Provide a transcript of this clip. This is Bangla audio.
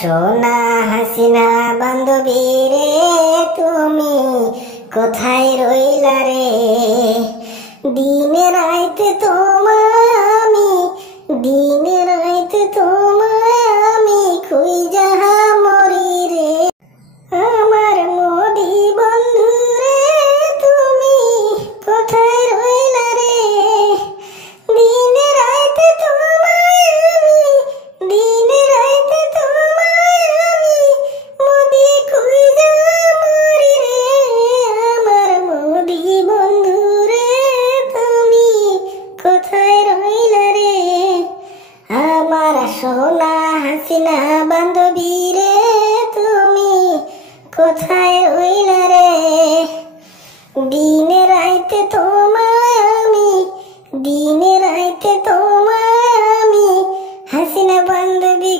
সোনা হাসিনা বান্ধবী রে, তুমি কোথায় রইলা রে? দিনে রাইতে তোমায় আমি, দিনে রাইতে তোমায় আমি খুঁজা মরি রে। আমার মোদি বন্ধু রে, তুমি কোথায় রইলা রে? দিনে রাইতে তোমায় আমি, দিনে রাইতে তোমায় আমি মোদি খুঁজা মরি রে। আমার মোদি বন্ধু রে, তুমি কোথায় রইলা রে? আমার সোনা হাসিনা বান্ধবী রে, তুমি কোথায় রইলা রে? দিনে রাইতে তোমায় আমি, দিনে রাইতে তোমায় আমি হাসিনা বান্ধবী